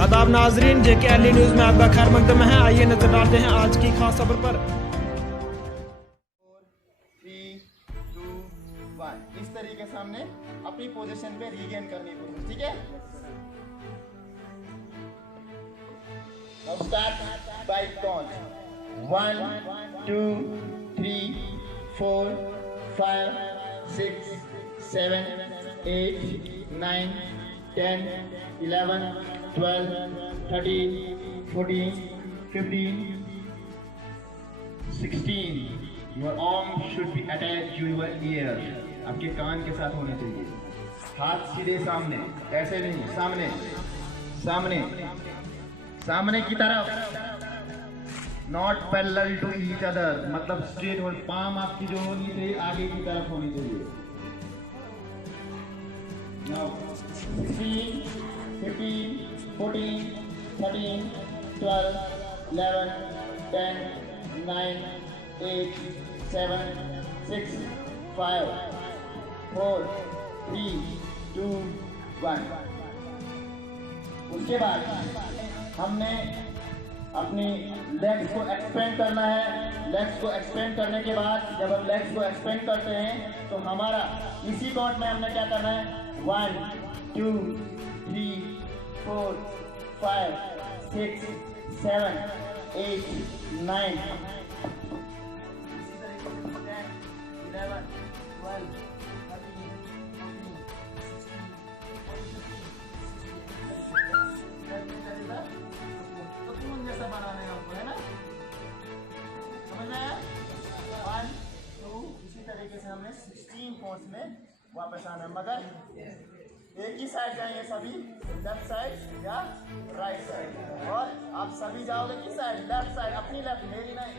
आदाब नाजरीन, JKLE news में आपका खैर मकदम है। आइए नजर डालते हैं आज की खास खबर पर। 3, 2, 1 इस तरीके से हमने अपनी पोजीशन पे रीगेन करनी है, ठीक है। Now start by count 1, 2, 3, 4, 5, 6, 7, 8, 9, 10, 11, 12, 13, 14, 15, 16. Your arm should be attached to your ear. आपके कान के साथ होने चाहिए। हाथ सीधे सामने, ऐसे नहीं, सामने सामने सामने की तरफ। Not parallel to each other, मतलब स्ट्रेट होल्ड। पाम आपकी जो होनी चाहिए आगे की तरफ होनी चाहिए। Now 16, 15, 14, 13, 12, 11, 10, 9, 8, 7, 6, 5, 4, 3, 2, 1। उसके बाद हमने अपनी लेग्स को एक्सपेंड करना है। लेग्स को एक्सपेंड करने के बाद जब हम लेग्स को एक्सपेंड करते हैं तो हमारा इसी काउंट में हमने क्या करना है, 1, 2, 3, 4, 5, 6, 7, 8, 9, 11, 12, 13, 14, जैसा बनाना है आपको, है ना, समझ में आया। 1, 2 इसी तरीके से हमने 16 पॉइंट्स में वापस आना है, मगर एक ही साइड जाएंगे सभी, लेफ्ट साइड या राइट साइड। और आप सभी जाओगे किस साइड, लेफ्ट साइड, अपनी लेफ्ट, मेरी नहीं,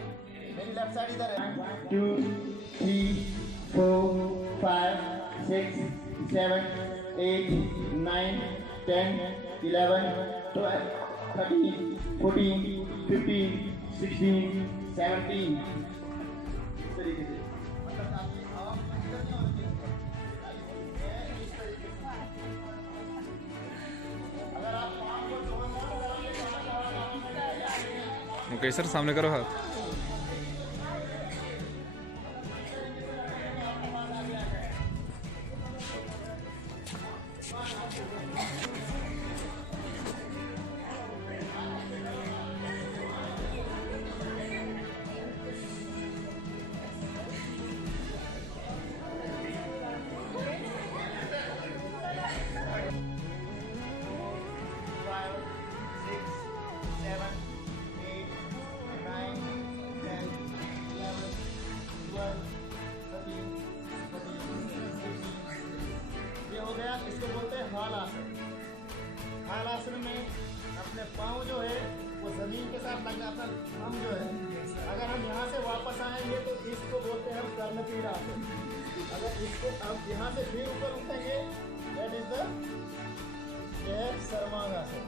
मेरी लेफ्ट साइड इधर है। 2, 3, 4, 5, 6, 7, 8, 9, 10, 11, 12, 13, 14, 15, 16, 17 इस तरीके से। अगर आप पाँव को ओके सर, सामने करो हाथ। इसको बोलते हैं हाल आसन। हाल आसन में अपने पाँव जो है वो जमीन के साथ लगना, अपना हम जो है अगर हम यहाँ से वापस आएंगे तो इसको बोलते हैं हम कर्णपीठ आसन। अगर इसको अब यहाँ से फिर ऊपर उठेंगे दैट इज द सर्वांग आसन।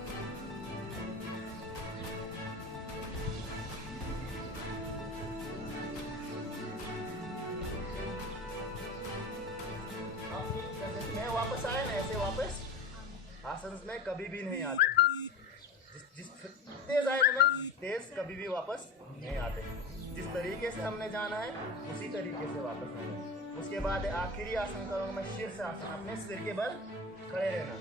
वापस आए ना, ऐसे वापस आसन में कभी भी नहीं आते। जिस तेज आए में तेज कभी भी वापस नहीं आते। जिस तरीके से हमने जाना है उसी तरीके से वापस आना है। उसके बाद आखिरी आसन करूँगा मैं शीर्ष आसन, अपने सिर के बल खड़े रहना।